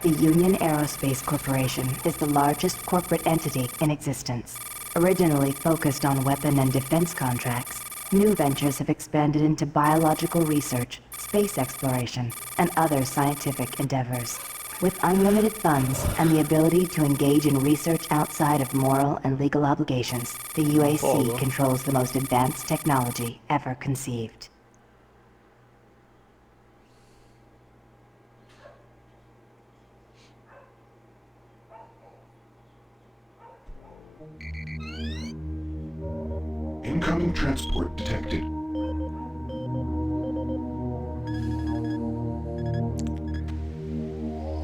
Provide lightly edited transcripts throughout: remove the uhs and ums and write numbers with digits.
The Union Aerospace Corporation is the largest corporate entity in existence. Originally focused on weapon and defense contracts, new ventures have expanded into biological research, space exploration, and other scientific endeavors. With unlimited funds and the ability to engage in research outside of moral and legal obligations, the UAC controls the most advanced technology ever conceived. Incoming transport detected.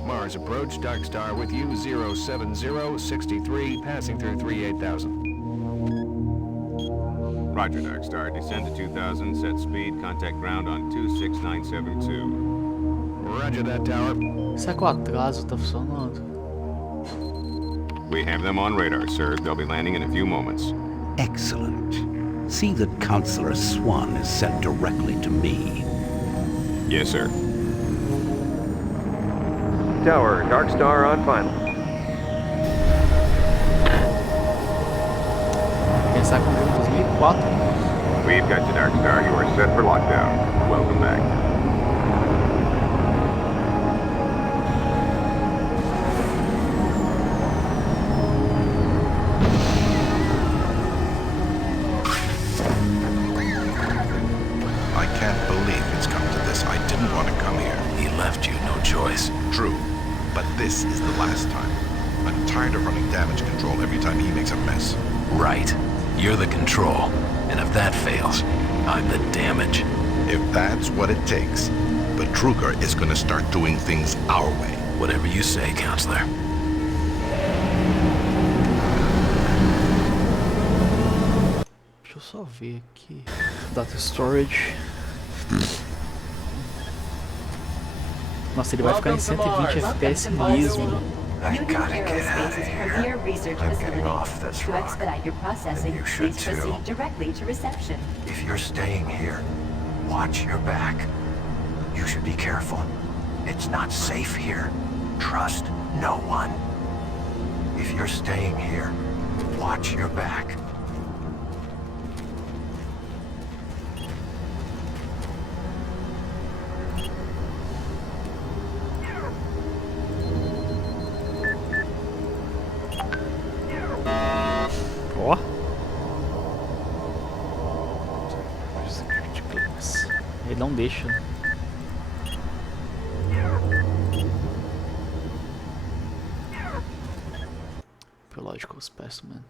Mars approach, Dark Star with you, 07063, passing through 38,000. Roger, Dark Star. Descend to 2000, set speed, contact ground on 26972. Roger that, tower. Será que o atraso tá funcionando? We have them on radar, sir. They'll be landing in a few moments. Excellent. See that Counselor Swan is sent directly to me. Yes, sir. Tower, Dark Star on final. Pensar com o jogo 2004. We've got you, Dark Star. You are set for lockdown. Welcome back. I can't believe it's come to this. I didn't want to come here. He left you no choice. True, but this is the last time. I'm tired of running damage control every time he makes a mess. Right. You're the control. And if that fails, I'm the damage. If that's what it takes. But Kruger is gonna start doing things our way. Whatever you say, Counselor. Deixa eu só ver aqui. Data storage. Nossa, ele vai ficar em 120 FPS mesmo. I gotta get out of here. I'm getting off this rock. And you should too. If you're staying here, watch your back. You should be careful. It's not safe here. Trust no one. If you're staying here, watch your back. Ó. Ele não deixa. Biological specimen.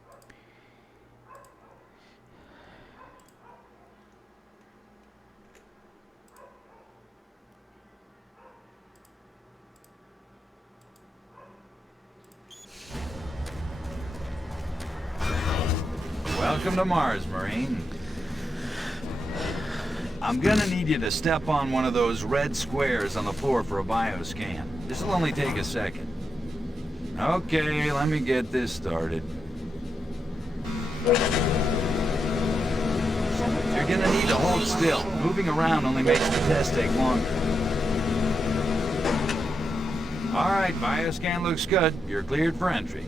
Welcome to Mars, Marine. I'm gonna need you to step on one of those red squares on the floor for a bioscan. This'll only take a second. Okay, let me get this started. You're gonna need to hold still. Moving around only makes the test take longer. Alright, bioscan looks good. You're cleared for entry.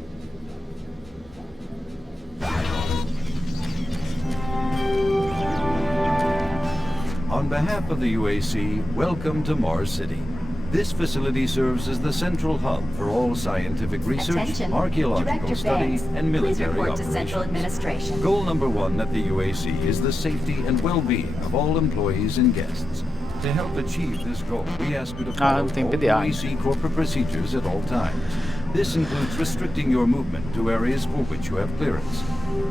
On behalf of the UAC, welcome to Mars City. This facility serves as the central hub for all scientific research, Attention. archaeological Director study, Banks, and please military report to Central operations. Administration. Goal number one at the UAC is the safety and well-being of all employees and guests. To help achieve this goal, we ask you to follow não tem all PDA. UAC corporate procedures at all times. This includes restricting your movement to areas for which you have clearance.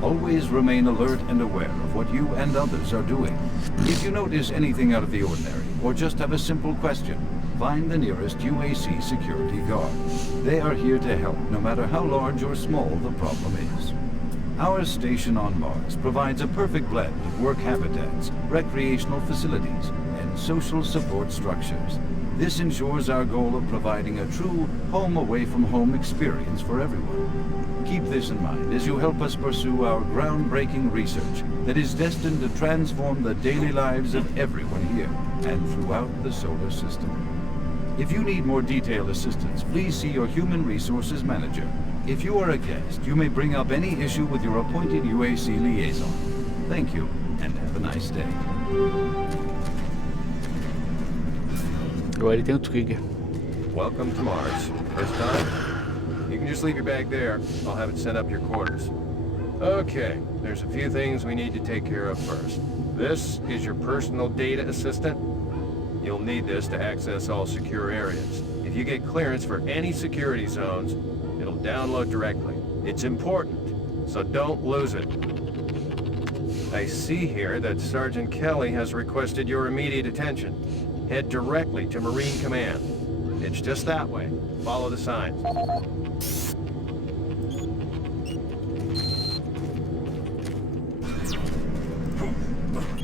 Always remain alert and aware of what you and others are doing. If you notice anything out of the ordinary, or just have a simple question, find the nearest UAC security guard. They are here to help, no matter how large or small the problem is. Our station on Mars provides a perfect blend of work habitats, recreational facilities, and social support structures. This ensures our goal of providing a true home-away-from-home experience for everyone. Keep this in mind as you help us pursue our groundbreaking research that is destined to transform the daily lives of everyone here and throughout the solar system. If you need more detailed assistance, please see your Human Resources Manager. If you are a guest, you may bring up any issue with your appointed UAC liaison. Thank you, and have a nice day. Agora ele tem o trigger. Welcome to Mars. First time? You can just leave your bag there. I'll have it sent up your quarters. Okay, there's a few things we need to take care of first. This is your personal data assistant. You'll need this to access all secure areas. If you get clearance for any security zones, it'll download directly. It's important, so don't lose it. I see here that Sergeant Kelly has requested your immediate attention. Head directly to Marine Command. It's just that way. Follow the signs.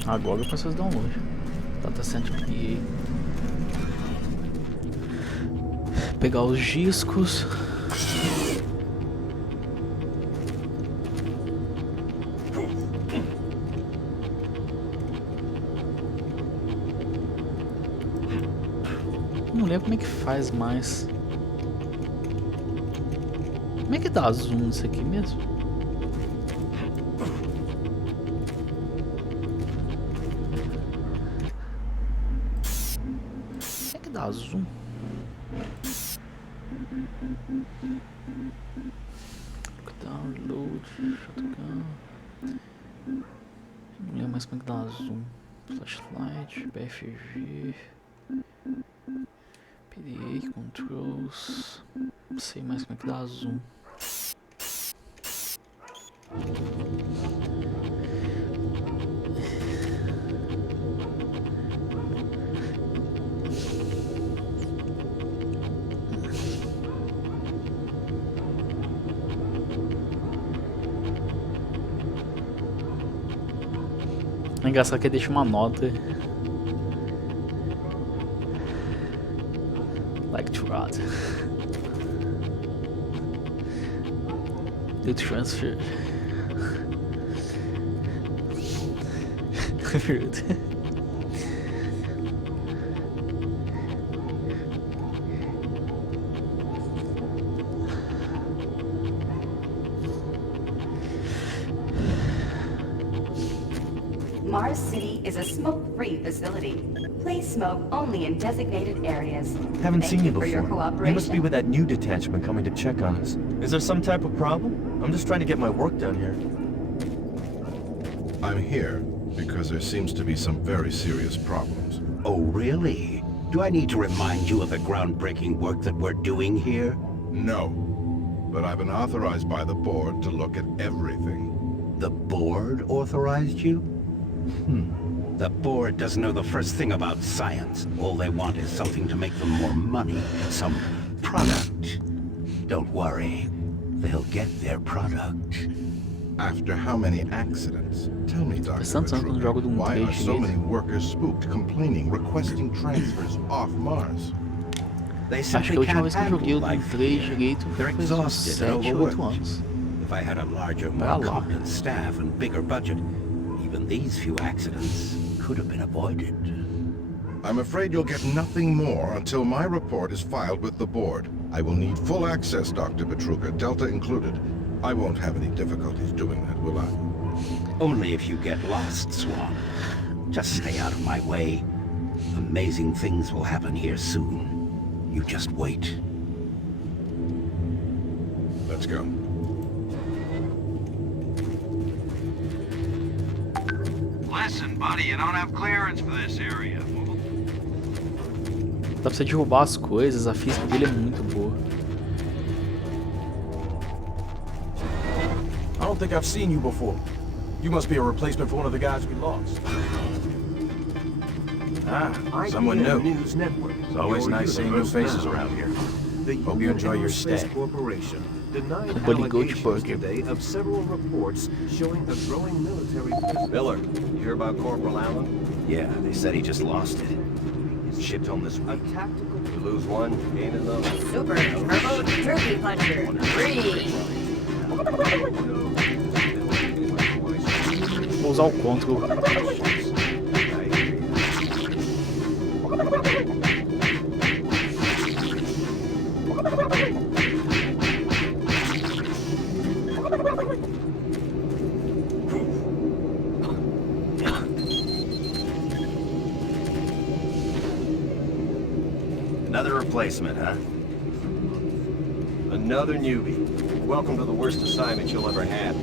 Agora eu faço os downloads. Data Center PA. Pegar os discos. Não lembro como é que faz mais. Como é que dá zoom nisso aqui mesmo? Como é que dá zoom? Download, shotgun. Não lembro mais como é que dá zoom. Flashlight, BFG. PDA, controls. Não sei mais como é que dá zoom. É engraçado que ele deixa uma nota. Like to rot. The transfer. Rude. Mars City is a smoke-free facility. Please smoke only in designated areas. Haven't seen you for your before. You cooperation. must be with that new detachment coming to check on us. Is there some type of problem? I'm just trying to get my work done here. I'm here because there seems to be some very serious problems. Oh, really? Do I need to remind you of the groundbreaking work that we're doing here? No, but I've been authorized by the board to look at everything. The board authorized you? The board doesn't know the first thing about science. All they want is something to make them more money, some product. Don't worry, they'll get their product. After how many accidents? Tell me, Dr. Pensando no jogo do Why are 3 so direito. many workers spooked, complaining, requesting transfers off Mars? They Acho que a simply última can't vez que eu joguei handle o life 3 here. direito They're foi uns exhausted and 7 ou 8 overworked. anos. If I had a larger, Pra more lá. competent staff and bigger budget, even these few accidents could have been avoided. I'm afraid you'll get nothing more until my report is filed with the board. I will need full access, Dr. Petruga, Delta included. I won't have any difficulties doing that, will I? Only if you get lost, Swan. Just stay out of my way. Amazing things will happen here soon. You just wait. Let's go. Listen, buddy, you don't have clearance for this area. Dá pra você derrubar as coisas, a física dele é muito boa. I don't think I've seen you before. You must be a replacement for one of the guys we lost. Ah, someone new. It's always nice seeing new faces around here. Hope you enjoy your stay. O Bully Gold Burger. Of several reports showing a growing military presence. Miller, you hear about Corporal Allen? Yeah, they said he just lost it. Shipped home this A week. tactical You lose one, gain another. Super Turbo Turkey Puncher. Free. Vou usar o control. Another replacement, huh? Another newbie. Welcome to the worst assignment you'll ever have.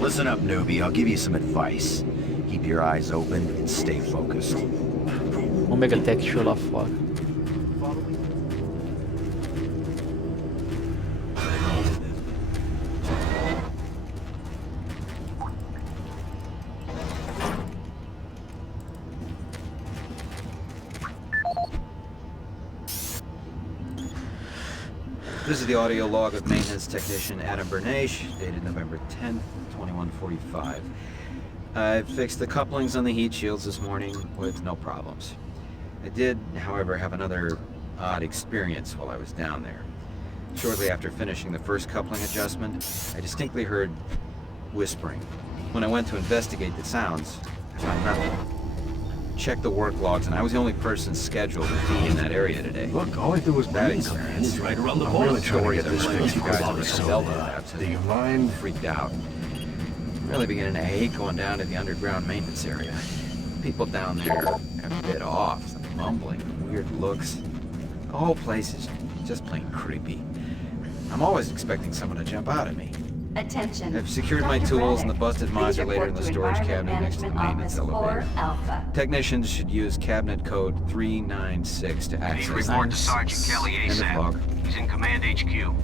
Listen up, newbie. I'll give you some advice. Keep your eyes open and stay focused. Omega Tech show lá fora. This is the audio log of maintenance technician Adam Bernache, dated November 10th, 2145. I fixed the couplings on the heat shields this morning with no problems. I did, however, have another odd experience while I was down there. Shortly after finishing the first coupling adjustment, I distinctly heard whispering. When I went to investigate the sounds, I found nothing. Checked the work logs, and I was the only person scheduled to be in that area today. Look, all I do is That breathe. experience, It's right around the I'm corner. really trying to get this fixed. You guys Well, over at so, Delta Labs do you mind? freaked out. Really beginning to hate going down to the underground maintenance area. People down there are a bit off, mumbling, weird looks. The whole place is just plain creepy. I'm always expecting someone to jump out at me. Attention. I've secured my Dr. tools and the Braddock, busted please modulator in the report to storage Environment cabinet next to the Management maintenance Office elevator. 4 Alpha. Technicians should use cabinet code 396 to I need access to report to Nice. Sergeant Kelly End of log. ASAP. He's in Command HQ.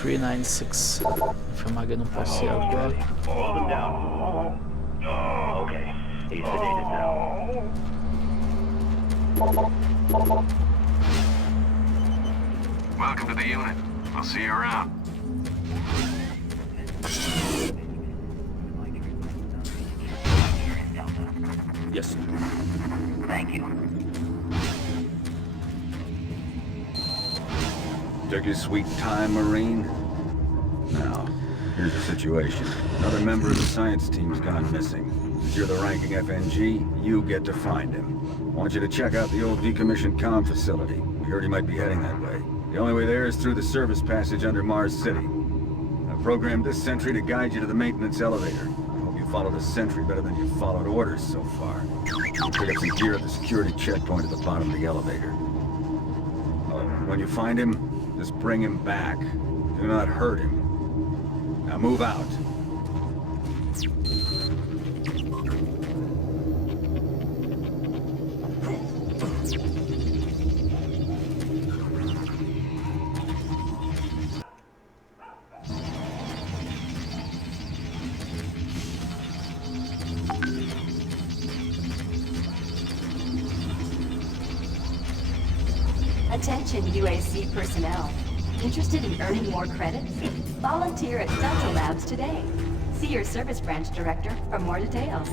396. Enfermaria não posso ir agora. Hold him down. Okay. He's sedated now. Welcome to the unit. I'll see you around. Yes, sir. Thank you. Took your sweet time, Marine? Now, here's the situation. Another member of the science team's gone missing. Since you're the ranking FNG, you get to find him. I want you to check out the old decommissioned comm facility. We heard he might be heading that way. The only way there is through the service passage under Mars City. I programmed this sentry to guide you to the maintenance elevator. I hope you follow the sentry better than you've followed orders so far. Pick up some gear at the security checkpoint at the bottom of the elevator. Oh, when you find him, just bring him back. Do not hurt him. Now move out. Attention UAC personnel. Interested in earning more credits? Volunteer at Delta Labs today. See your service branch director for more details.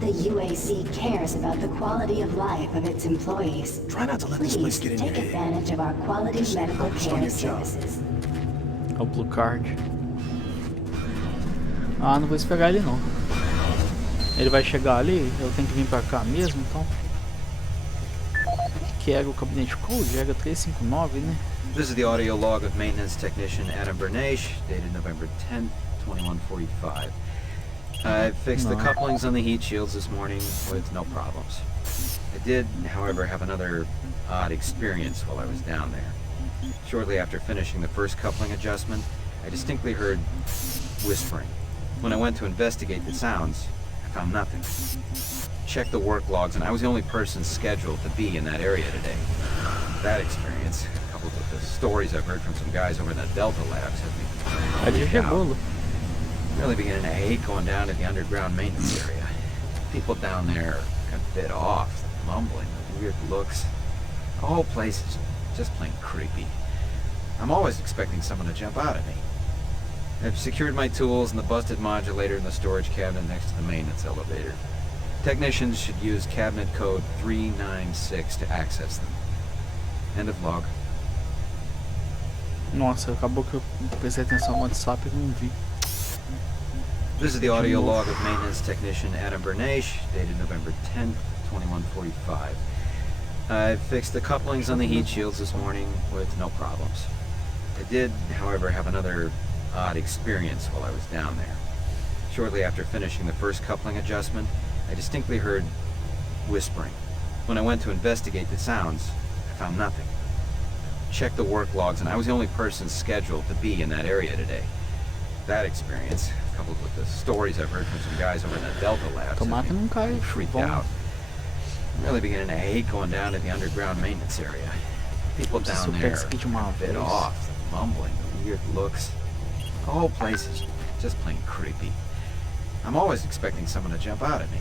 The UAC cares about the quality of life of its employees. Try not to let this Please place get in your take head. advantage of our quality medical focused on care your job. services. É o Blue Card. Ah, não vou esperar ele não. Ele vai chegar ali, eu tenho que vir pra cá mesmo, então. Quero o gabinete code, era 359, né? This is the audio log of maintenance technician Adam Bernache, dated November 10th, 2145. I fixed the couplings on the heat shields this morning with no problems. I did, however, have another odd experience while I was down there. Shortly after finishing the first coupling adjustment, I distinctly heard whispering. When I went to investigate the sounds, I found nothing. Checked the work logs, and I was the only person scheduled to be in that area today. That experience, coupled with the stories I've heard from some guys over in the Delta Labs, have me Ali freaked out. chegou, Really beginning to hate going down to the underground maintenance area. People down there are a bit off, mumbling, weird looks. The whole place is just plain creepy. I'm always expecting someone to jump out at me. I've secured my tools and the busted modulator in the storage cabinet next to the maintenance elevator. Technicians should use cabinet code 396 to access them. End of log. Nossa, acabou que eu prestei atenção no WhatsApp e não vi. This is the audio log of maintenance technician Adam Bernache, dated November 10th, 2145. I fixed the couplings on the heat shields this morning with no problems. I did, however, have another odd experience while I was down there. Shortly after finishing the first coupling adjustment, I distinctly heard whispering. When I went to investigate the sounds, I found nothing. Checked the work logs, and I was the only person scheduled to be in that area today. That experience, coupled with the stories I've heard from some guys over in the Delta labs, has me freaked out. I'm really beginning to hate going down to the underground maintenance area. People down there are a bit off, the mumbling, the weird looks. The whole place is just plain creepy. I'm always expecting someone to jump out at me.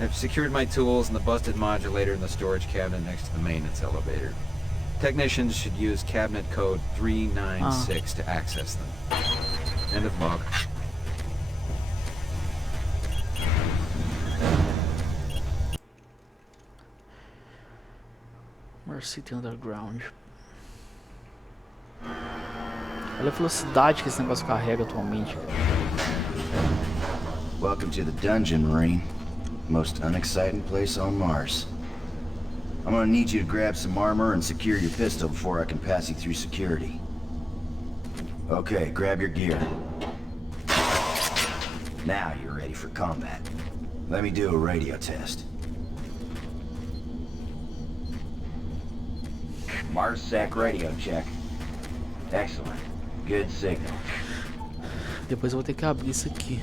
I've secured my tools and the busted modulator in the storage cabinet next to the maintenance elevator. Technicians should use cabinet code 396 to access them. End of log. City Underground. Olha a velocidade que esse negócio carrega atualmente. Welcome to the dungeon, Marine. Most unexciting place on Mars. I'm gonna need you to grab some armor and secure your pistol before I can pass you through security. Okay, grab your gear. Now you're ready for combat. Let me do a radio test. MarsSec radio check. Excellent. Good signal. Depois eu vou ter que abrir isso aqui.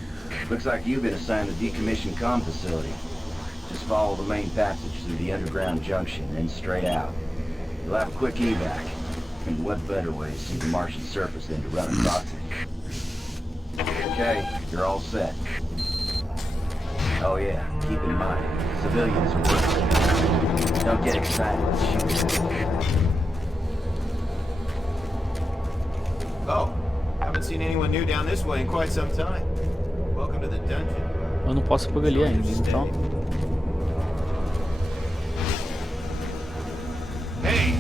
Looks like you've been assigned the decommissioned comm facility. Just follow the main passage through the underground junction and straight out. You'll have a quick evac. And what better way to see the Martian surface than to run across it? Okay, you're all set. Oh yeah, keep in mind, civilians are working. Don't get excited and shoot. Oh, haven't seen anyone new down this way in quite some time. Welcome to the dungeon. Eu não posso por ali ainda, então. Hey,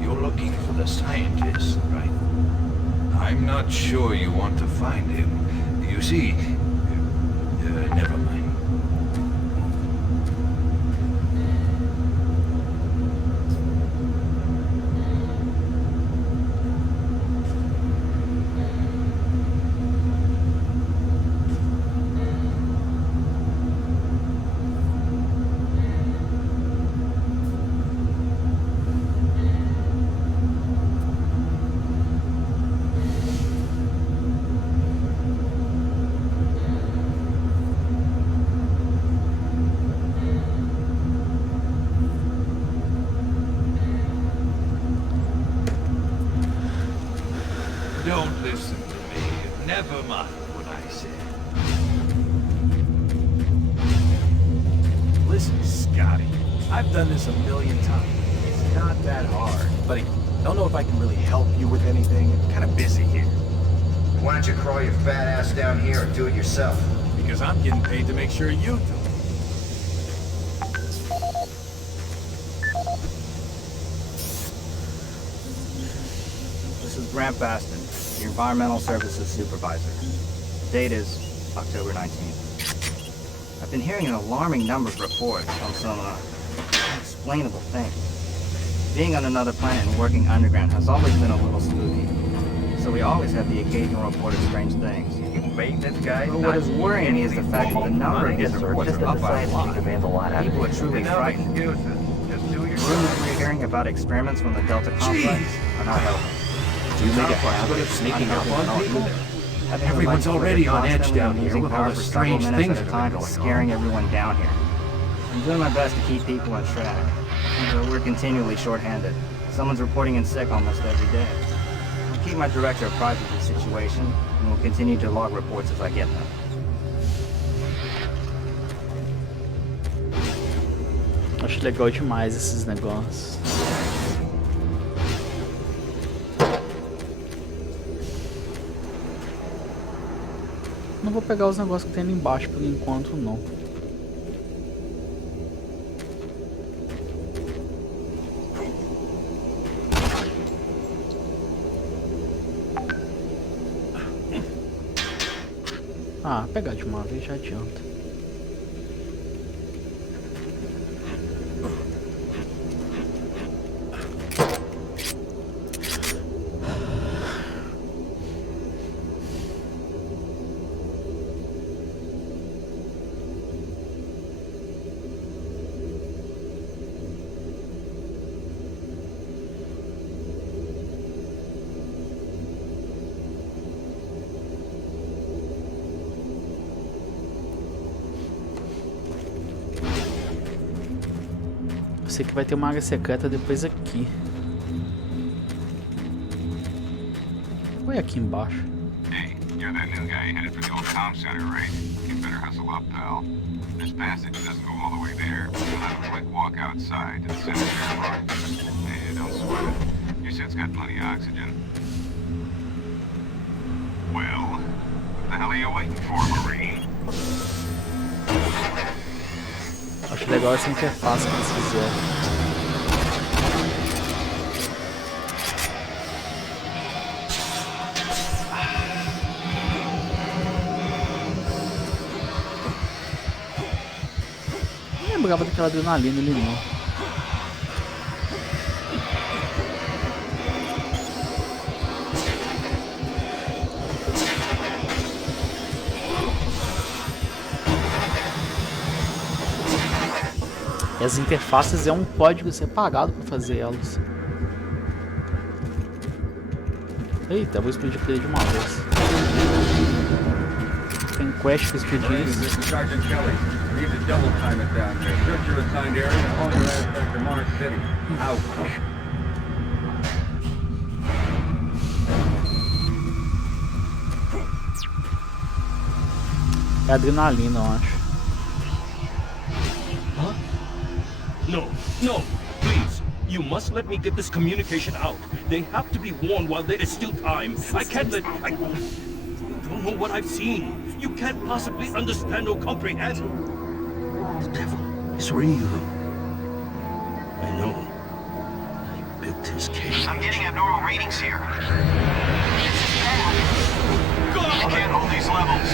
you're looking for the scientist, right? I'm not sure you want to find him. You see, never mind. Don't listen to me. Never mind what I said. Listen, Scotty. I've done this a million times. It's not that hard. But I don't know if I can really help you with anything. I'm kind of busy here. Why don't you crawl your fat ass down here and do it yourself? Because I'm getting paid to make sure you do it. This is Grant Baston, your Environmental Services Supervisor. Date is October 19th. I've been hearing an alarming number of reports on some unexplainable things. Being on another planet and working underground has always been a little spooky. So we always have the occasional report of strange things. Maintenance guys. But what is worrying me is the fact that the number of these reports is up by a lot. People are truly frightened. Rumors we're hearing about experiments from the Delta complex are not helping. You make a habit of sneaking up on people? Everyone's already on edge down here with all the strange things that are going on. Scaring everyone down here. I'm doing my best to keep people on track, but we're continually short-handed. Someone's reporting in sick almost every day. I'll keep my director apprised of the situation, and will continue to log reports as I get them. Acho legal demais esses negócios. Não vou pegar os negócios que tem ali embaixo por enquanto, não. Ah, pegar de uma vez já adianta. Eu sei que vai ter uma área secreta depois aqui. Ou é aqui embaixo? Hey, you're that new guy headed for the old comm center, right? You better hustle up, pal. This passage doesn't go all the way there. You'll have a quick walk outside to the center of your car. Hey, don't sweat it. Your set's got plenty of oxygen. Well, what the hell are you waiting for, Marine? Acho legal essa interface que eles fizeram. Eu lembrava daquela adrenalina ali não. E as interfaces é um código separado para fazer elas. Eita, vou explodir pra ele de uma vez. Tem quest pra explodir isso. É adrenalina, eu acho. No, please. You must let me get this communication out. They have to be warned while there is still time. I can't let... I don't know what I've seen. You can't possibly understand or comprehend. The devil is real. I know. I built his cage. I'm getting abnormal readings here. I can't hold these levels.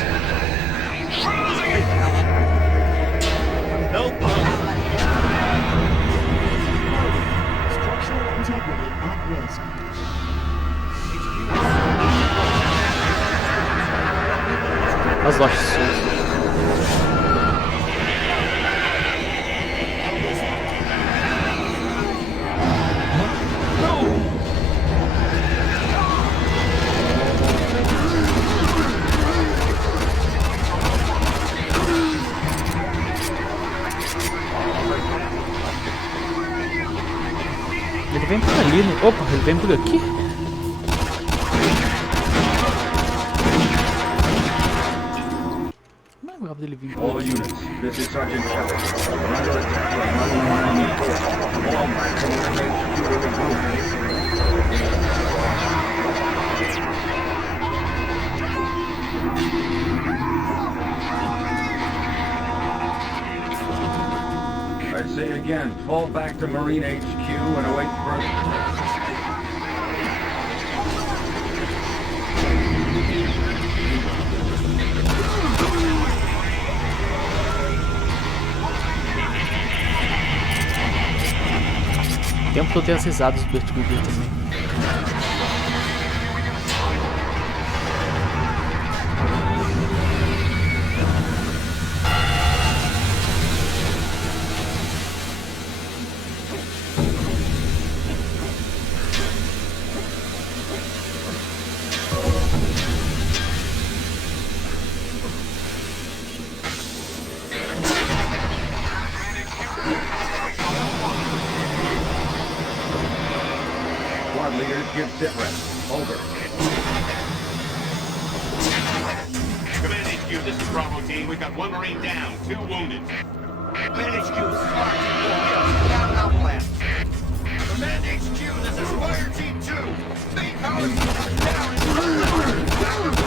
Help us! Integrity at risk. As lojas. Ele vem por ali, né? Opa, ele vem por aqui. Não é legal dele vir por All aqui. units, this is Sergeant Kelly. We're under attack by an enemy force. All maximum range computer improvement. I say again, fall back to Marine HQ and await further. O tempo todo tem as risadas do Bertrude também. Give sit rep. Over. Command HQ, this is Bravo team. We've got one Marine down, 2 wounded. Command HQ, this is Fire Team 4. Down and outblast. Command HQ, this is Fire Team 2. Main power systems down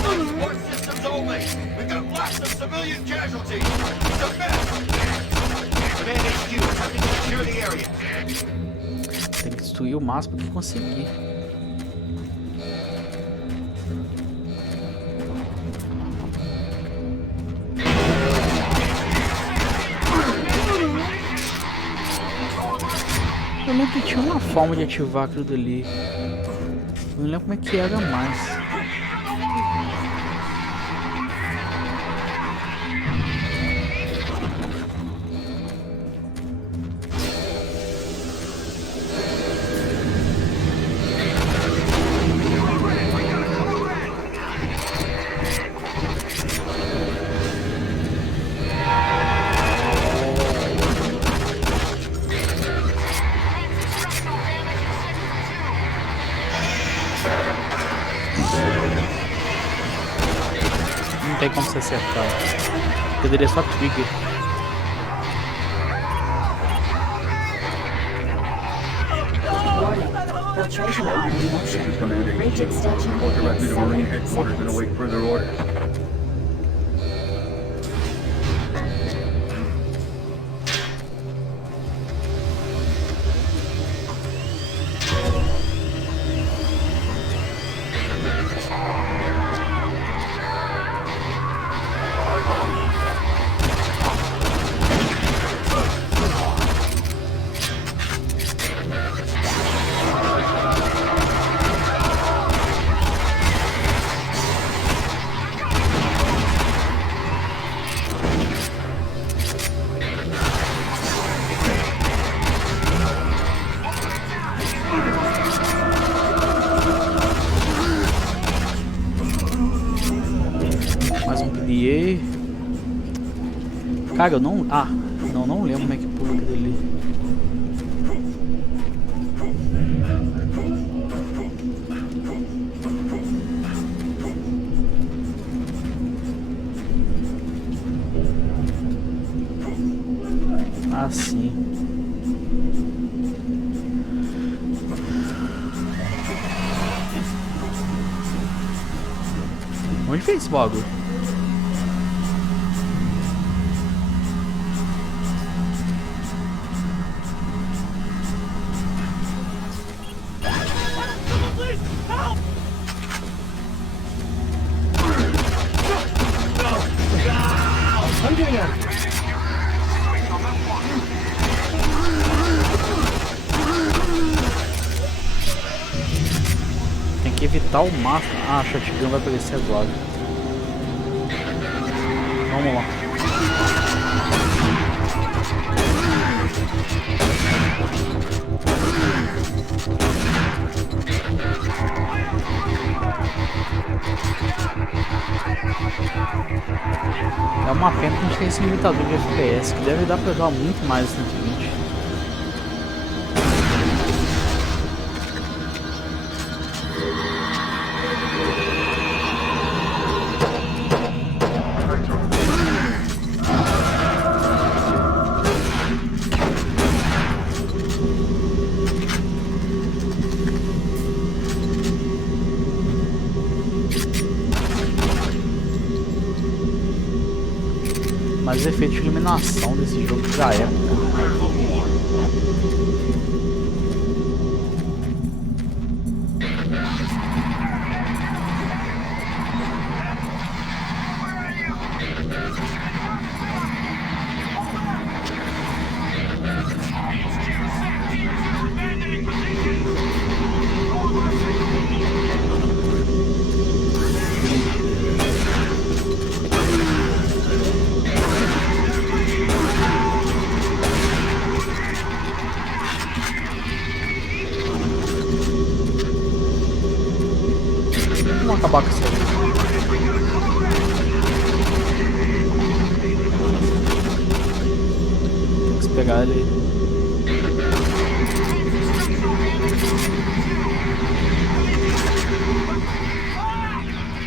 and support systems only. We've got lots of civilian casualties. It's a mess. Command HQ, attempting to secure the area. Tem que destruir o máximo que conseguir. Eu lembro que tinha uma forma de ativar aquilo dali. Eu não lembro como é que era mais. tem como você acertar. Poderia só trigger. Warning. Filtration arm in motion. This is Command Reach extension Report directly to Marine in 7 Headquarters and seconds. await further orders. Mais um pilier. Cara, eu não... Ah, não lembro como é que pula aquele ali. Ah, sim. Onde fez esse bagulho? Tem que evitar o máximo. Ah, a shotgun vai aparecer agora. Vamos lá. É uma pena que a gente tem esse limitador de FPS, que deve dar pra jogar muito mais no 120. Mas o efeito de iluminação desse jogo já é. Vamos acabar com isso aí. Tem que pegar ele.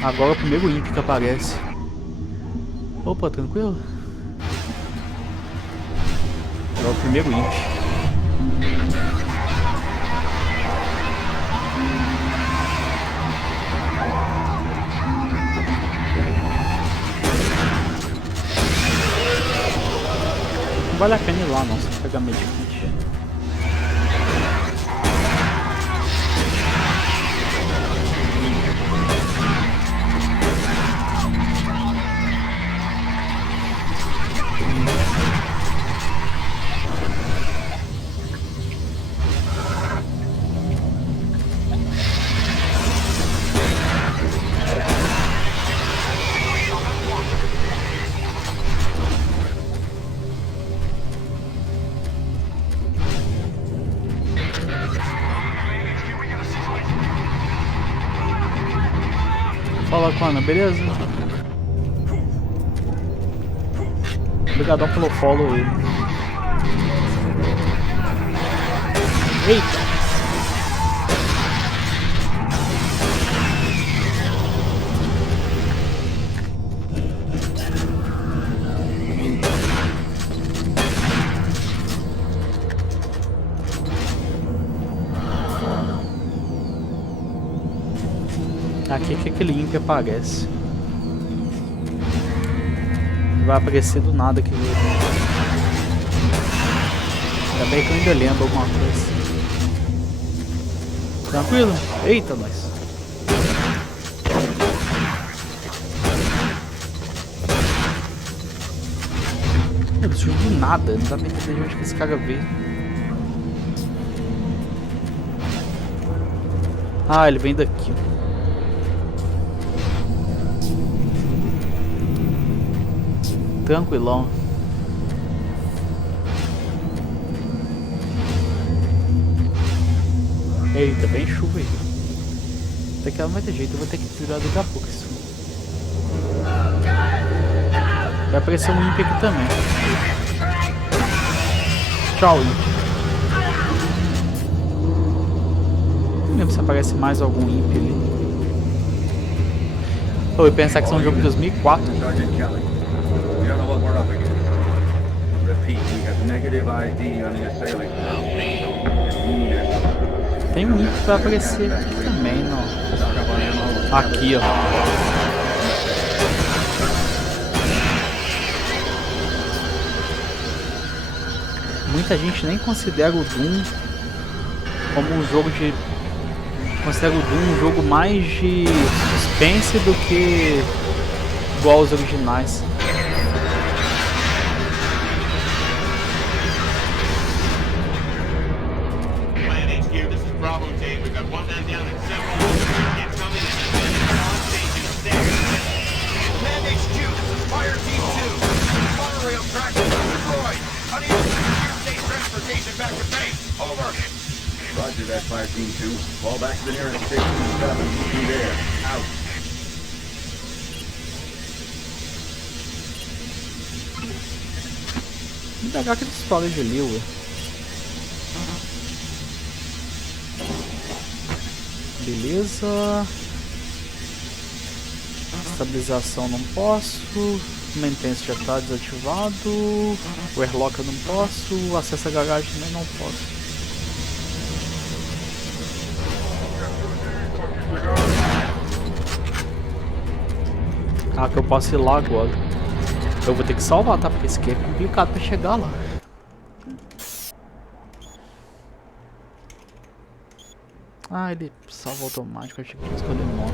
Agora é o primeiro imp que aparece. Opa, tranquilo? Agora é o primeiro imp. Não vale a pena ir lá não, se pegar medkit. Fala com a Ana, beleza? Obrigadão pelo follow aí. Eita! Aqui que aquele imp aparece. Vai aparecer do nada aqui. Ainda bem que eu ainda lembro alguma coisa. Tranquilo? Eita, nós. Ele surgiu do nada, não dá pra entender de onde que esse cara veio. Ah, ele vem daqui. Tranquilão. Eita, vem chuva aí. Até que ela não vai ter jeito, eu vou ter que tirar daqui a pouco isso. Vai aparecer um imp aqui também. Tchau, imp. Não lembro se aparece mais algum imp ali. Eu ia pensar que são um jogo de 2004. Tem um imp que vai aparecer aqui também, não. Aqui, ó. Muita gente nem considera o Doom como um jogo de... Considera o Doom um jogo mais de suspense do que igual aos originais. Roger that, Fire Team 2. Fall back to the nearest station 7. Be there. Out. Vou pegar aquele storage ali, ué. Beleza. Estabilização não posso. Maintenance já está desativado. O airlock eu não posso. Acesso à garagem também não posso. Ah, que eu posso ir lá agora. Eu vou ter que salvar, tá? Porque esse aqui é complicado pra chegar lá. Ah, ele salva automático. Achei que tinha escolhido o modo.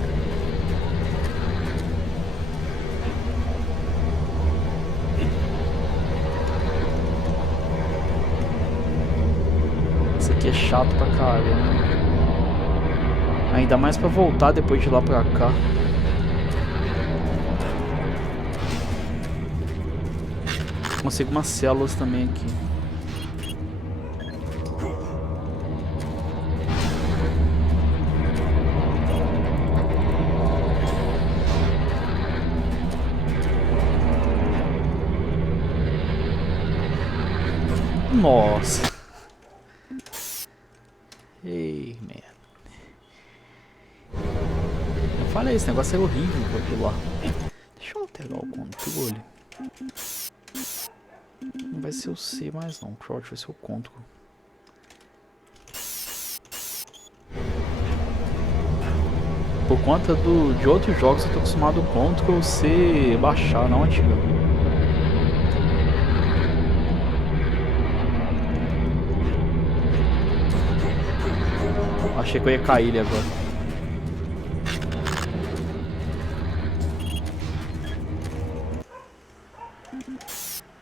Isso aqui é chato pra caramba. Ainda mais pra voltar depois de lá pra cá. Consigo umas células também aqui. Nossa. Ei, merda. Eu falei, esse negócio é horrível com aquilo lá. Deixa eu alterar o controle. Não vai ser o C mais não, o crouch vai ser o Ctrl. Por conta de outros jogos eu tô acostumado com Ctrl C baixar, não antiga. Achei que eu ia cair ele agora.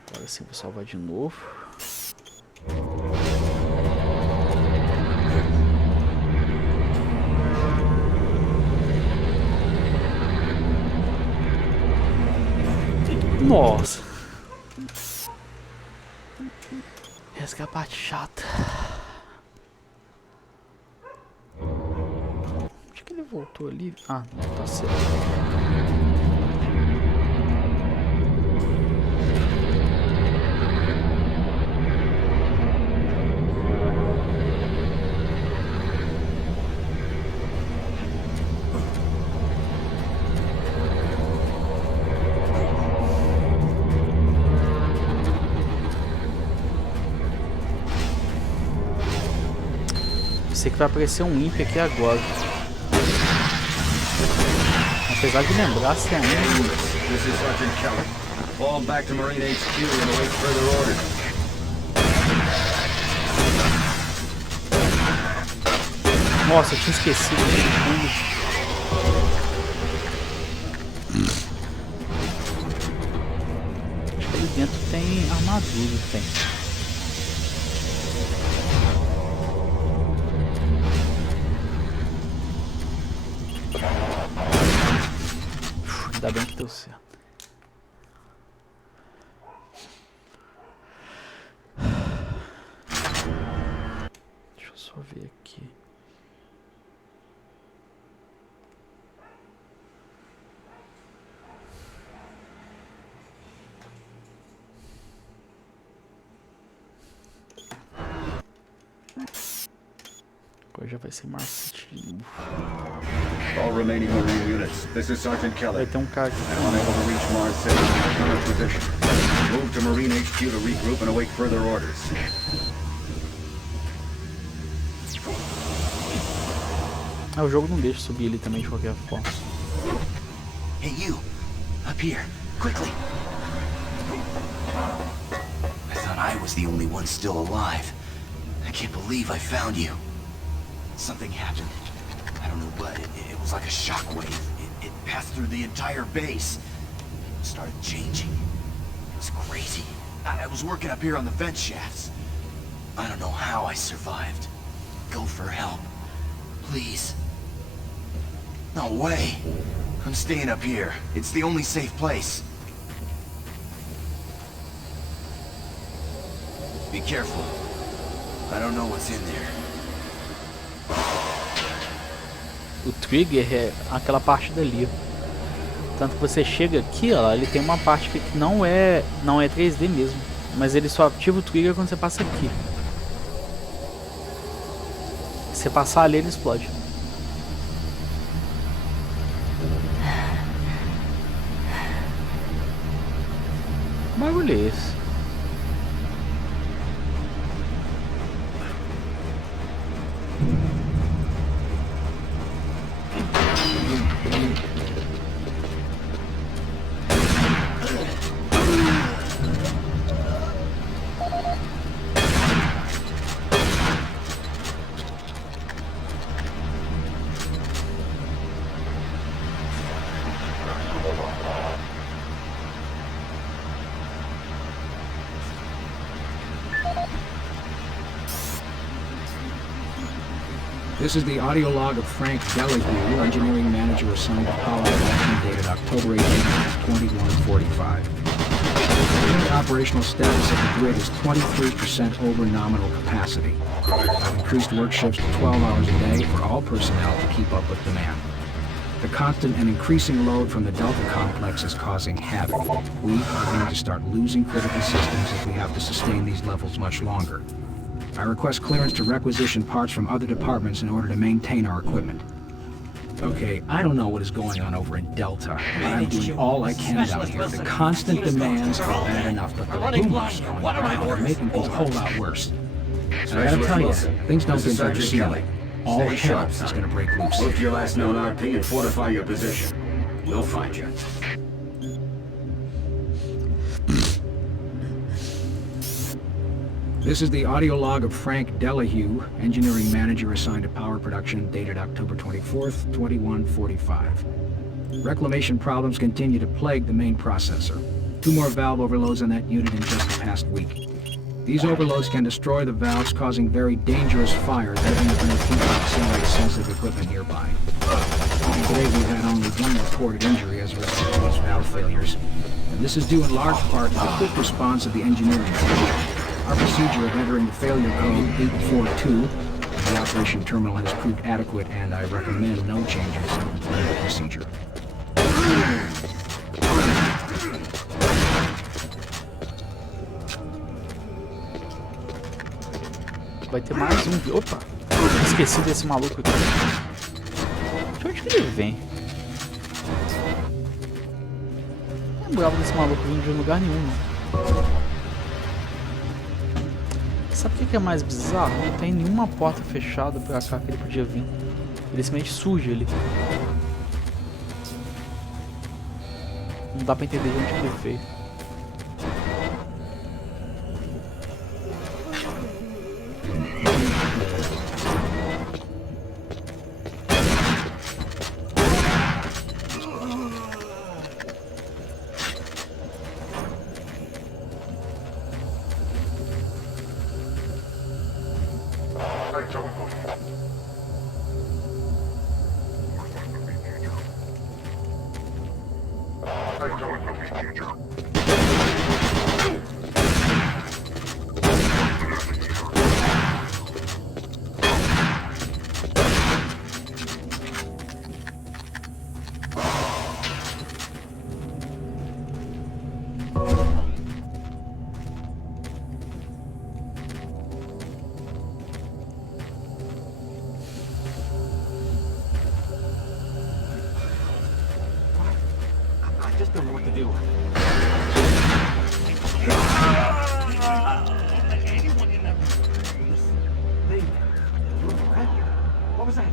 Agora sim vou salvar de novo. Nossa. Essa que é a parte chata. Acho que ele voltou ali. Ah, não, tá certo. Sei que vai aparecer um imp aqui agora. Apesar de lembrar se ainda... This is Sergeant Kelly. Fall back to Marine HQ and await further orders. Nossa, eu tinha esquecido Acho que ali dentro tem armadura, tem. Ainda bem que deu certo. Deixa eu só ver aqui. Agora já vai ser Marcet de novo. All remaining Marine units, this is Sergeant Kelly. Vai ter um cara aqui. I'm unable to reach Mars 6 in my current position. Move to Marine HQ to regroup and await further orders. O jogo não deixa subir ele também de qualquer forma. Hey you, up here, quickly. I thought I was the only one still alive. I can't believe I found you. Something happened. I don't know what. It was like a shockwave. It passed through the entire base. It started changing. It was crazy. I was working up here on the vent shafts. I don't know how I survived. Go for help. Please. No way. I'm staying up here. It's the only safe place. Be careful. I don't know what's in there. O trigger é aquela parte dali. Tanto que você chega aqui, ó, ele tem uma parte que não é 3D mesmo, mas ele só ativa o trigger quando você passa aqui. Se você passar ali, ele explode. Que bagulho é esse? This is the audio log of Frank Delahue, engineering manager assigned to power production, dated October 18, 2145. The current operational status of the grid is 23% over nominal capacity. I've increased work shifts to 12 hours a day for all personnel to keep up with demand. The constant and increasing load from the Delta complex is causing havoc. We are going to start losing critical systems if we have to sustain these levels much longer. I request clearance to requisition parts from other departments in order to maintain our equipment. Okay, I don't know what is going on over in Delta, but I'm doing all I can down here. The constant demands are bad enough, but the rumors going around are making things a whole lot worse. So I gotta tell you, things don't get better soon. All hell is gonna break loose. Move to your last known RP and fortify your position. We'll find you. This is the audio log of Frank Delahue, engineering manager assigned to power production, dated October 24th, 2145. Reclamation problems continue to plague the main processor. 2 more valve overloads on that unit in just the past week. These overloads can destroy the valves, causing very dangerous fires even if no people accelerate sensitive equipment nearby. Today we've had only 1 reported injury as a result of these valve failures, and this is due in large part to the quick response of the engineering team. Our procedure of entering the failure code 842 the operation terminal has proved adequate, and I recommend no changes in the procedure. Vai ter mais um. Opa! Esqueci desse maluco aqui. De onde que ele vem? Não lembrava desse maluco vindo de lugar nenhum, não. Sabe o que é mais bizarro? Não tem nenhuma porta fechada pra cá que ele podia vir. Ele simplesmente surge ali. Não dá pra entender de onde ele veio. I just don't know what to do. Anyone in that thing? What was that?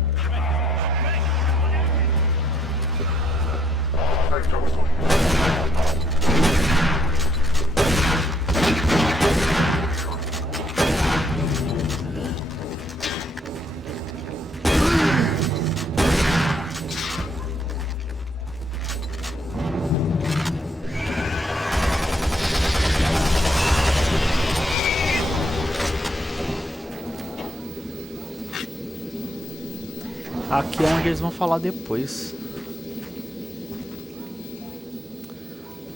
Aqui é onde eles vão falar depois.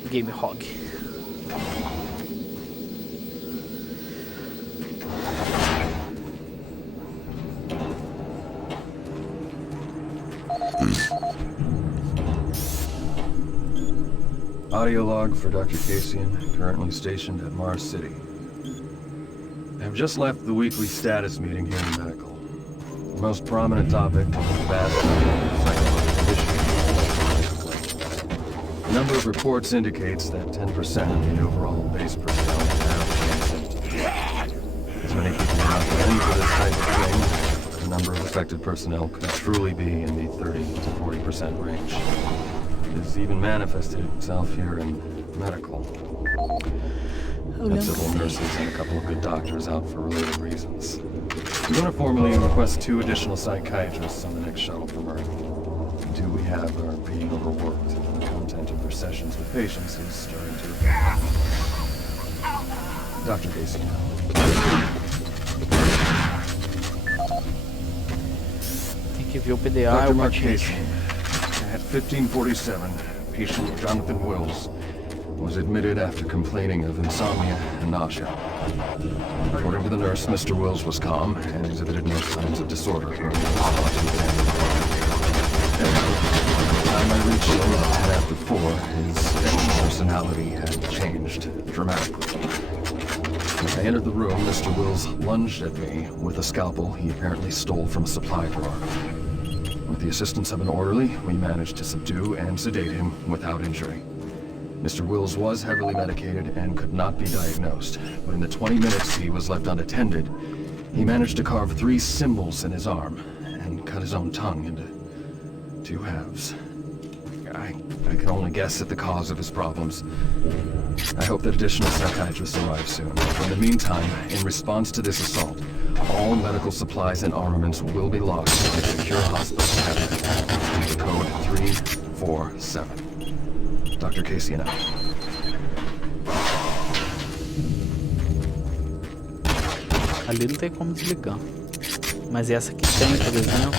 Game Hog. Audio log for Dr. Cassian, currently stationed at Mars City. I have just left the weekly status meeting here in Medical. The most prominent topic was the vast condition. The number of reports indicates that 10% of the overall base personnel have symptoms. As many people are not in for this type of thing, the number of affected personnel could truly be in the 30 to 40% range. It has even manifested itself here in Medical. I have several nurses and a couple of good doctors out for related reasons. I'm going to formally request 2 additional psychiatrists on the next shuttle from Earth. The 2 we have are being overworked, and the content of their sessions with patients is starting to affect them. Dr. Casey. Tem que ver o PDA. Dr. Mark Casey. At 1547, patient Jonathan Wills was admitted after complaining of insomnia and nausea. According to the nurse, Mr. Wills was calm and exhibited no signs of disorder. By the time I reached him at after 4, his personality had changed dramatically. As I entered the room, Mr. Wills lunged at me with a scalpel he apparently stole from a supply drawer. With the assistance of an orderly, we managed to subdue and sedate him without injury. Mr. Wills was heavily medicated and could not be diagnosed, but in the 20 minutes he was left unattended, he managed to carve 3 symbols in his arm and cut his own tongue into 2 halves. I can only guess at the cause of his problems. I hope that additional psychiatrists arrive soon. In the meantime, in response to this assault, all medical supplies and armaments will be lost in a secure hospital cabinet to code 347. Dr. Casey and I. Ali não tem como desligar. Mas essa aqui tem, por exemplo.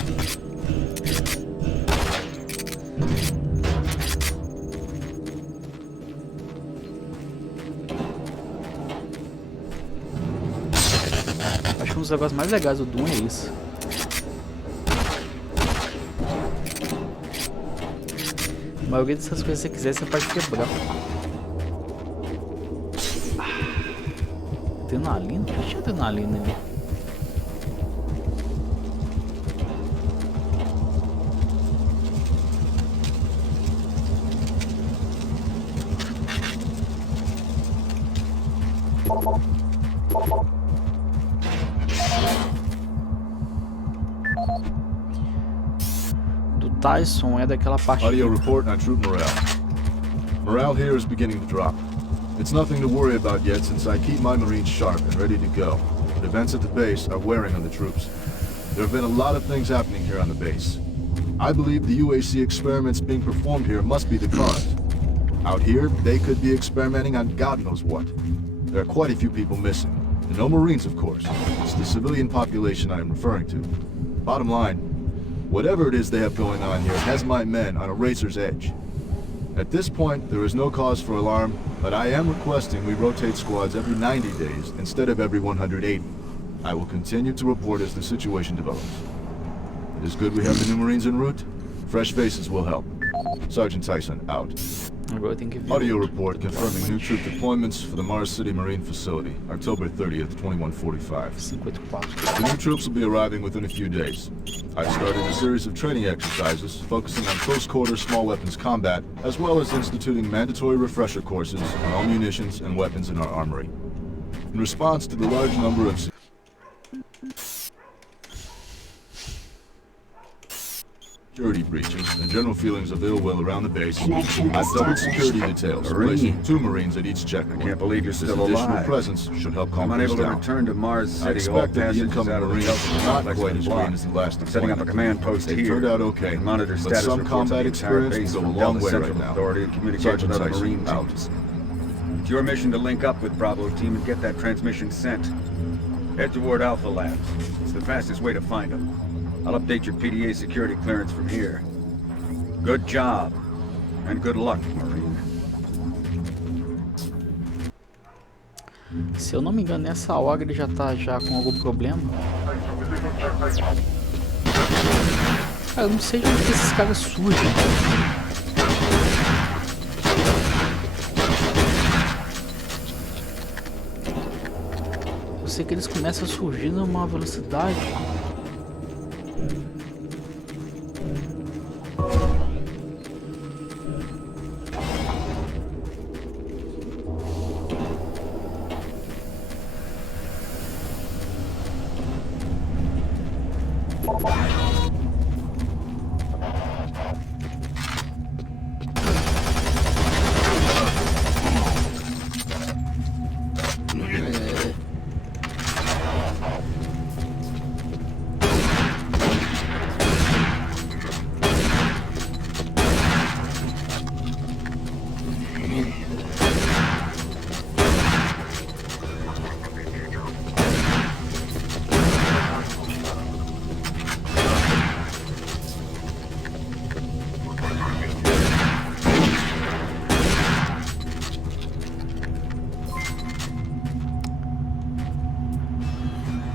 Acho que um dos negócios mais legais do Doom é isso. A maioria dessas coisas, se você quiser, você pode quebrar. Adrenalina? Já tinha adrenalina ali. Do Tyson é daquela parte. Audio report on troop morale. Morale here is beginning to drop. It's nothing to worry about yet since I keep my Marines sharp and ready to go. But events at the base are wearing on the troops. There have been a lot of things happening here on the base. I believe the UAC experiments being performed here must be the cause. Out here, they could be experimenting on God knows what. There are quite a few people missing. And no Marines, of course. It's the civilian population I am referring to. Bottom line, whatever it is they have going on here has my men on a razor's edge. At this point, there is no cause for alarm, but I am requesting we rotate squads every 90 days instead of every 180. I will continue to report as the situation develops. It is good we have the new Marines en route. Fresh faces will help. Sergeant Tyson, out. Audio report confirming new troop deployments for the Mars City Marine Facility, October 30th, 2145. The new troops will be arriving within a few days. I've started a series of training exercises focusing on close-quarter small weapons combat, as well as instituting mandatory refresher courses on all munitions and weapons in our armory. In response to the large number of security breaches and general feelings of ill will around the base, I've doubled security details, placing 2 Marines at each checkpoint. I can't believe you're still this additional alive. presence should help calm I'm things unable to down. return to Mars City. I expect that the incoming Marines are not quite as green as the last deployment. Setting up a command post They here. turned out okay, Monitor but status some reports combat of the entire experience base will go a from long Delta way Central right now. Authority and communicate Sergeant with other Tyson, Marine out. teams. It's your mission to link up with Bravo team and get that transmission sent. Head toward Alpha Labs. It's the fastest way to find them. I'll update your PDA security clearance from here. Good job, and good luck, Marine. Se eu não me engano, nessa hora ele já tá com algum problema. Cara, eu não sei de onde que esses caras surgem. Eu sei que eles começam a surgir numa velocidade.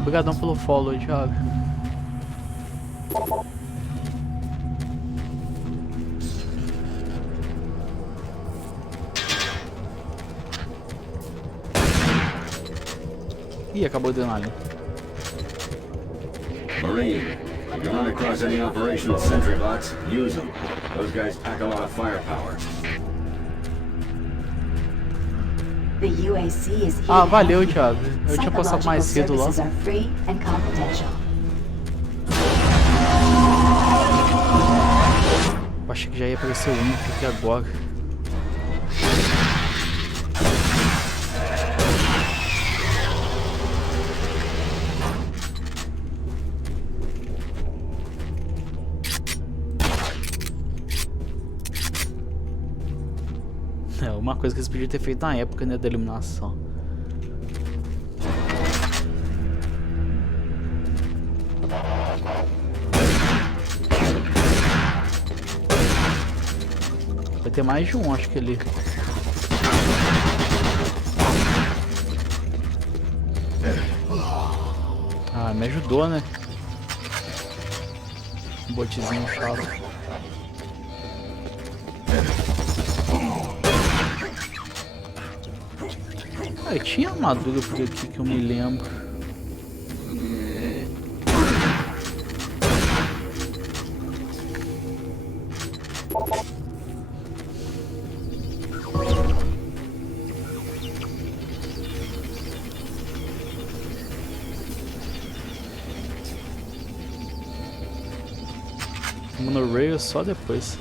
Obrigadão pelo follow, Thiago. Ih, acabou o adrenalina. Marine, if you run across any operational sentry bots, use them. Those guys pack a lot of firepower. The UAC is here. Ah, valeu, Thiago. Eu tinha postado mais cedo lá. Are free and confidential. Eu achei que já ia aparecer o único aqui agora. É uma coisa que eles podiam ter feito na época, né, da eliminação. Vai ter mais de um, acho que ali. Ah, me ajudou, né? Um botezinho chato. Ah, tinha armadura por aqui que eu me lembro. Monorail só depois.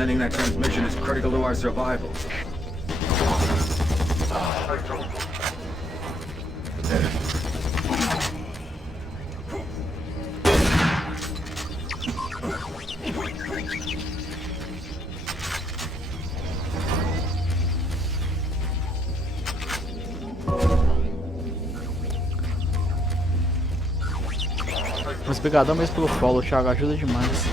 Sending that transmission is critical to our survival. Mas obrigadão mesmo pelo follow, Thiago, ajuda demais.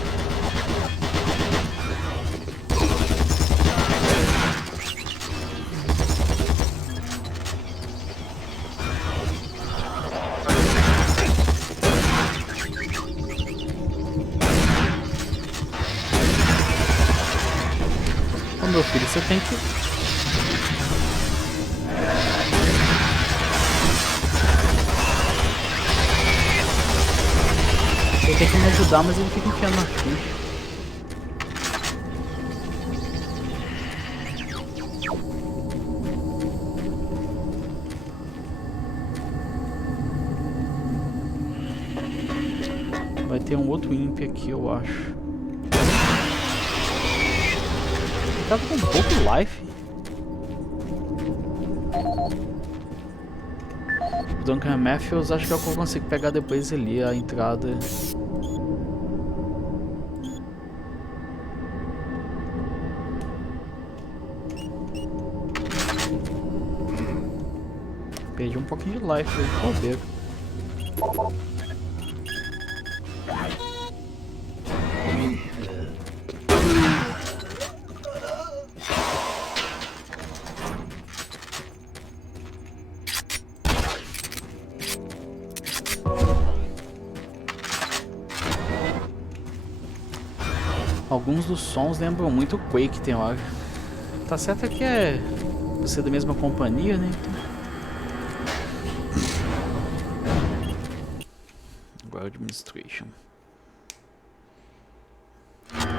Ô meu filho, você tem que... Ele tem que me ajudar, mas ele fica enfiando na frente. Vai ter um outro imp aqui, eu acho. Tava com um pouco de life. O Duncan Matthews, acho que eu consigo pegar depois ali a entrada. Perdi um pouquinho de life aí, poder. Alguns dos sons lembram muito Quake, tem hora. Tá certo que é você da mesma companhia, né? Agora Administration.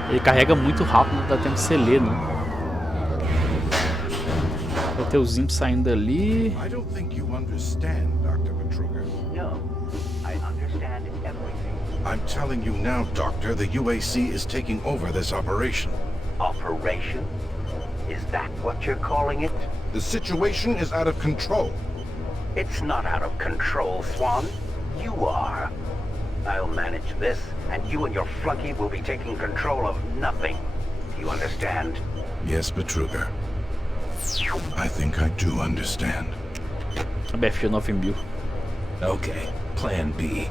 Ele carrega muito rápido, não dá tempo de você ler, né? Vai ter os imps saindo dali. I don't think you understand, Dr. Petruga. No, I understand everything. I'm telling you now, Doctor, the UAC is taking over this operation. Operation? Is that what you're calling it? The situation is out of control. It's not out of control, Swan. You are. I'll manage this, and you and your flunky will be taking control of nothing. Do you understand? Yes, Petruga. I think I do understand. A BFG 9000. Okay, plan B.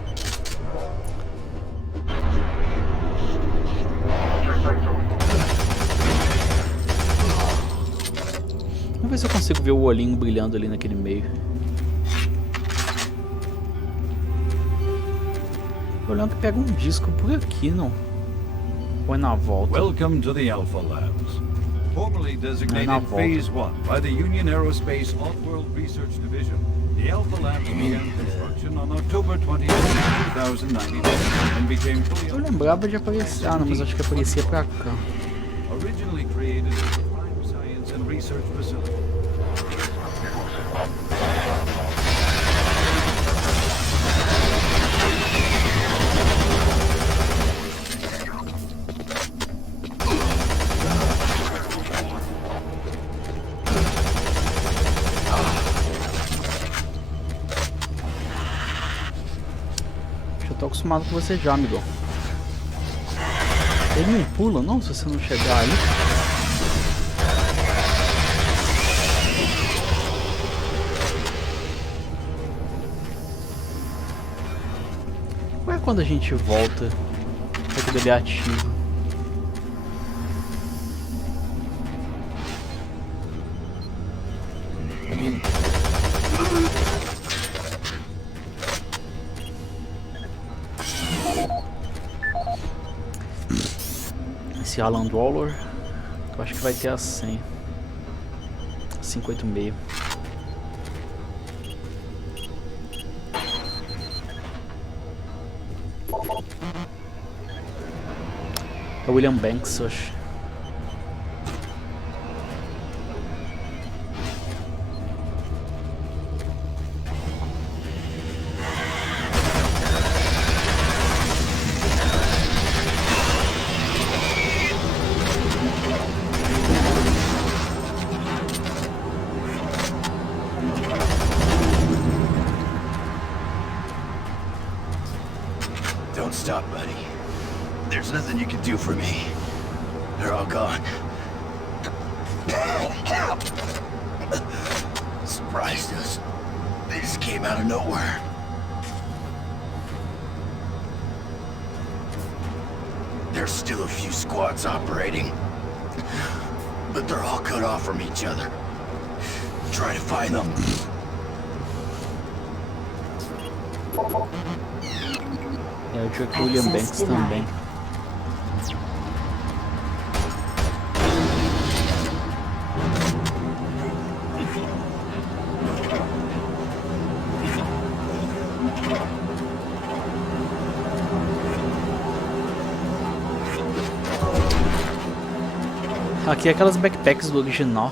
Vamos ver se eu consigo ver o olhinho brilhando ali naquele meio. Tô olhando que pega um disco por aqui, não? Ou é na volta? Welcome to the Alpha Labs. Formerly designated Phase 1 by the Union Aerospace Off-World Research Division, the Alpha Labs began construction on October 20, 2092 and became fully... Eu lembrava de aparecer, não, mas acho que aparecia pra cá. Originally created as a prime science and research facility. Tô acostumado com você já, amigão. Ele não pula não se você não chegar ali. Ou é quando a gente volta pra que ele é ativo? Esse Alan Waller, eu acho que vai ter a 100. 586. É o William Banks, eu acho. Don't stop, buddy. There's nothing you can do for me. They're all gone. Surprised us. They just came out of nowhere. There's still a few squads operating, but they're all cut off from each other. Try to find them. É, eu tinha que o William Banks também. Aqui é aquelas backpacks do original.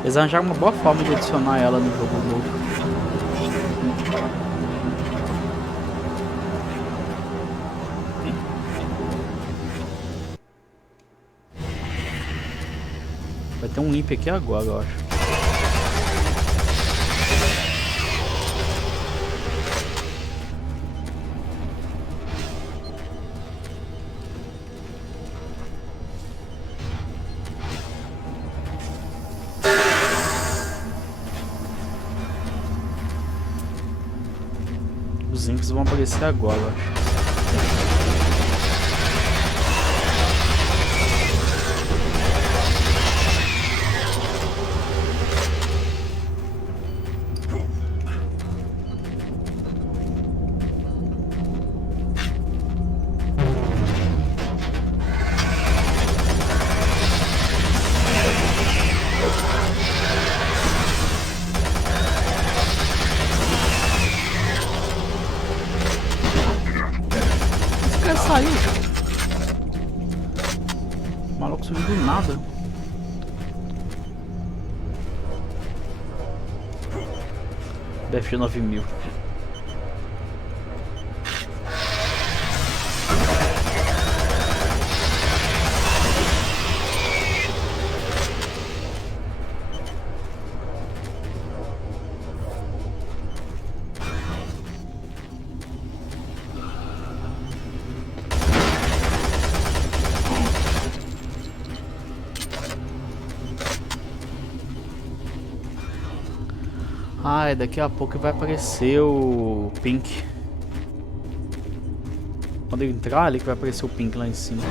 Eles arranjaram uma boa forma de adicionar ela no jogo novo. Vai ter um imp aqui agora, eu acho. Os imps vão aparecer agora, eu acho. Saiu. O maluco subiu do nada. BFG 9000. Ai, daqui a pouco vai aparecer o Pink. Quando eu entrar ali que vai aparecer o Pink lá em cima.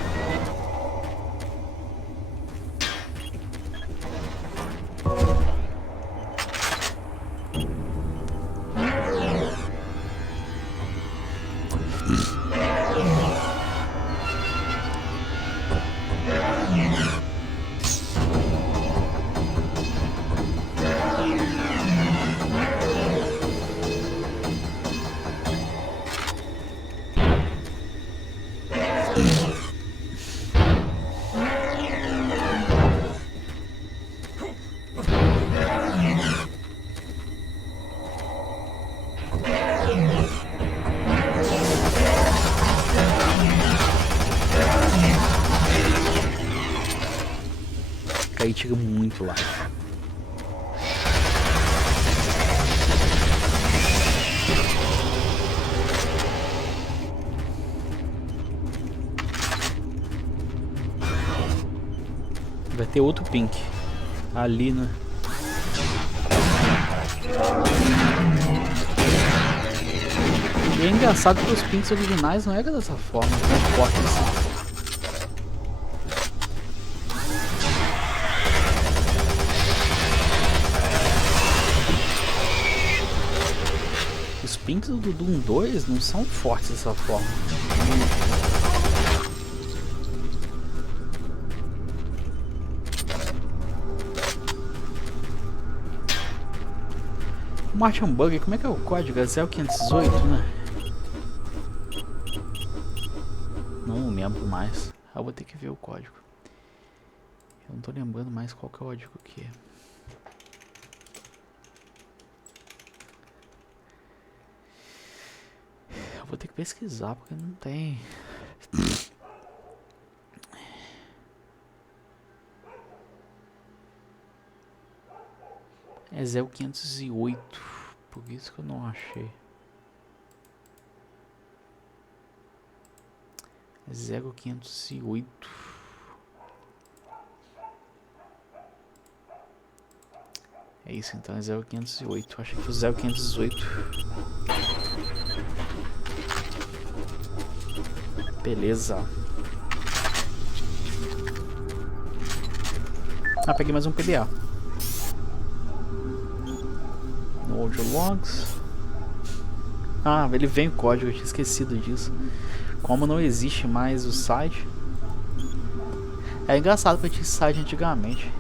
Aí tira muito life. Vai ter outro Pink ali, né? E é engraçado que os Pinks originais não eram dessa forma, tão forte assim. Os Pinks do Doom 2 não são fortes dessa forma. Martin Bug, como é que é o código? É 0518, né? Não lembro mais. Eu vou ter que ver o código. Eu não tô lembrando mais qual que é o código que é. Eu vou ter que pesquisar porque não tem. É 0508, por isso que eu não achei. 0508. É isso então, é 0508. Acho que foi 0518. Beleza. Ah, peguei mais um PDA. No audio logs. Ah, ele vem o código, eu tinha esquecido disso. Como não existe mais o site. É engraçado porque tinha esse site antigamente.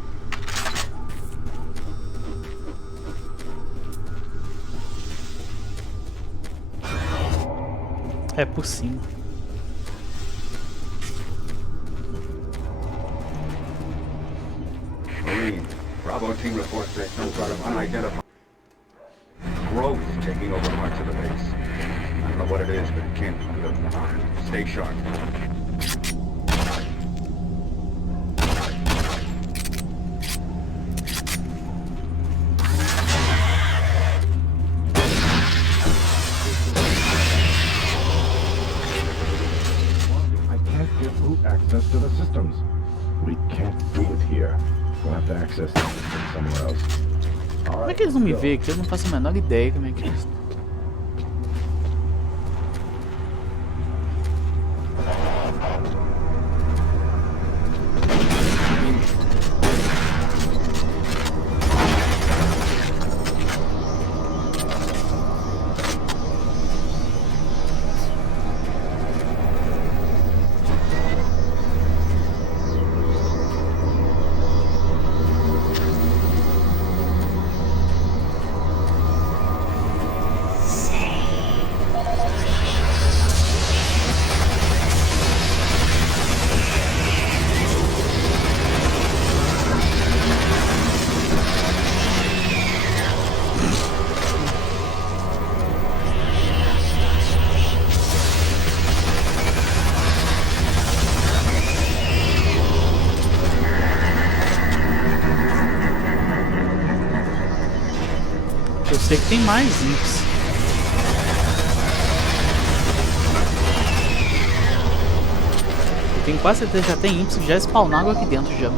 É por cima. Marine, Bravo team reports that some sort of unidentified growth taking over parts of the base. I don't know what it is, but it can't be good. Stay sharp. Access to the systems. We can't do it here. We'll have to access the system somewhere else. Como é que eles não me veem aqui? Eu não faço a menor ideia como é que eles... Eu sei que tem mais imps. Eu tenho quase certeza que já tem imps que já spawnaram aqui dentro já.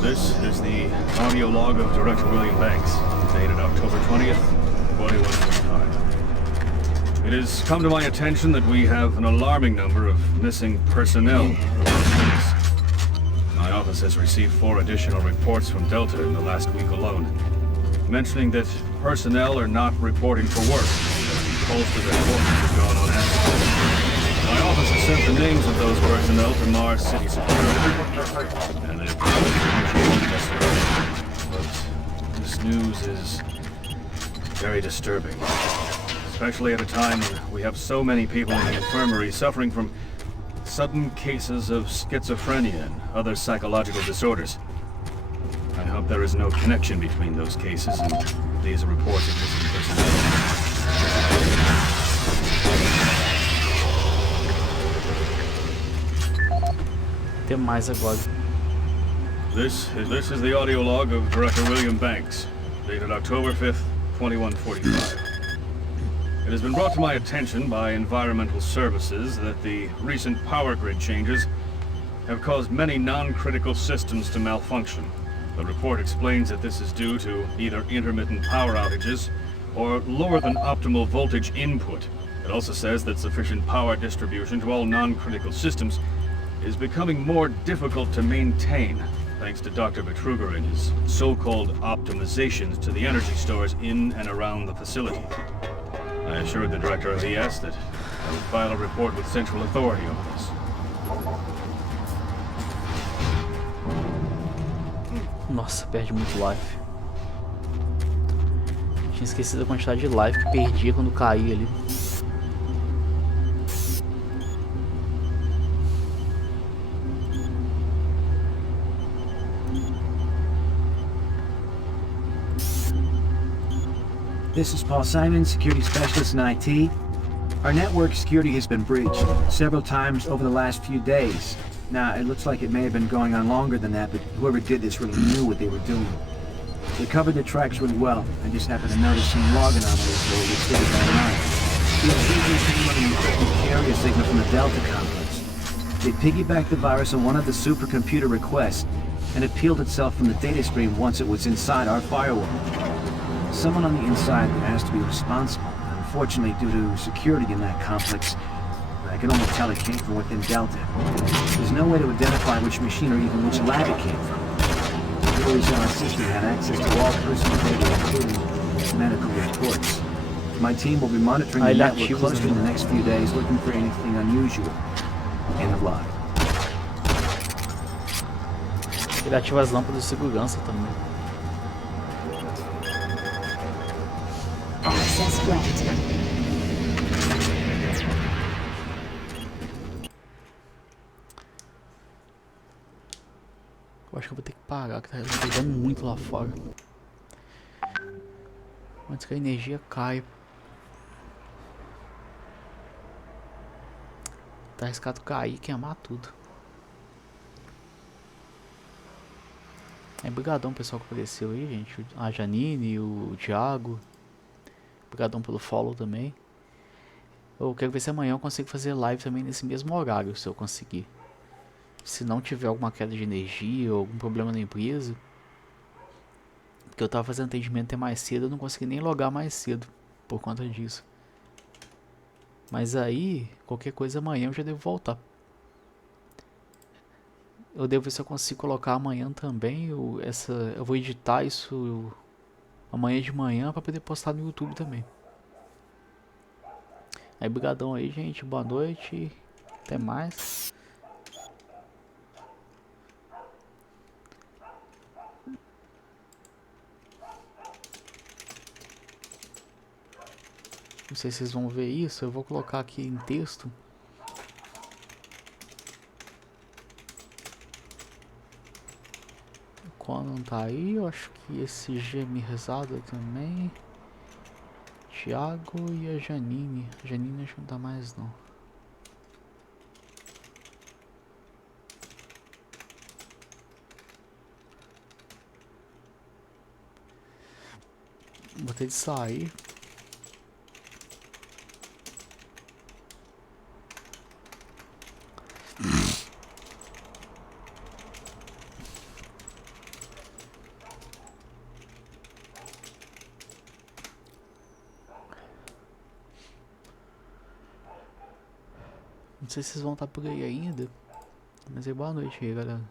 This is the audio log of Director William Banks, dated October 20th, 2145. It has come to my attention that we have an alarming number of missing personnel. My office has received 4 additional reports from Delta in the last week alone, mentioning that personnel are not reporting for work. Most of their quarters have gone unanswered. My office has sent the names of those personnel to Mars City Security, and they've promised to initiate investigations. But this news is very disturbing, especially at a time when we have so many people in the infirmary suffering from sudden cases of schizophrenia and other psychological disorders. I hope there is no connection between those cases and these reports of missing personnel. Tem mais agora. This is the audio log of Director William Banks, dated October 5th, 2145. It has been brought to my attention by Environmental Services that the recent power grid changes have caused many non-critical systems to malfunction. The report explains that this is due to either intermittent power outages or lower than optimal voltage input. It also says that sufficient power distribution to all non-critical systems is becoming more difficult to maintain, thanks to Dr. Betruger and his so-called optimizations to the energy stores in and around the facility. I assured the director of ES that I would file a report with central authority on this. Nossa, perde muito life. Tinha esquecido a quantidade de life que perdia quando caía ali. This is Paul Simon, security specialist in IT. Our network security has been breached several times over the last few days. Now, it looks like it may have been going on longer than that, but whoever did this really knew what they were doing. They covered the tracks really well. I just happened to notice some log anomalies where we stated online. Carrier signal from the Delta complex. They piggybacked the virus on one of the supercomputer requests, and it peeled itself from the data stream once it was inside our firewall. Someone on the inside has to be responsible. Unfortunately, due to security in that complex, I can only tell it came from within Delta. There's no way to identify which machine or even which lab it came from. The employees on our system had access to all personal data, including medical reports. My team will be monitoring the network closely in the next few days, looking for anything unusual. End of log. Ele ativa as lâmpadas de segurança também. Access granted. Eu acho que eu vou ter que parar, que tá pegando muito lá fora. Antes que a energia caia. Tá arriscado cair e queimar tudo. É, brigadão pessoal que apareceu aí, gente. A Janine, o Thiago. Brigadão pelo follow também. Eu quero ver se amanhã eu consigo fazer live também nesse mesmo horário, se eu conseguir. Se não tiver alguma queda de energia ou algum problema na empresa. Porque eu tava fazendo atendimento até mais cedo, eu não consegui nem logar mais cedo por conta disso. Mas aí, qualquer coisa amanhã eu já devo voltar. Eu devo ver se eu consigo colocar amanhã também. Eu vou editar isso amanhã de manhã para poder postar no YouTube também. Aí, brigadão aí, gente. Boa noite. Até mais. Não sei se vocês vão ver isso. Eu vou colocar aqui em texto. Quando não tá aí, eu acho que esse G me rezado também. Thiago e a Janine. A Janine acho que não tá mais não. Vou ter de sair. Não sei se vocês vão estar por aí ainda, mas é boa noite aí, galera.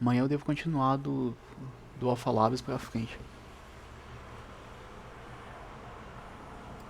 Amanhã eu devo continuar do Alpha Labs pra frente.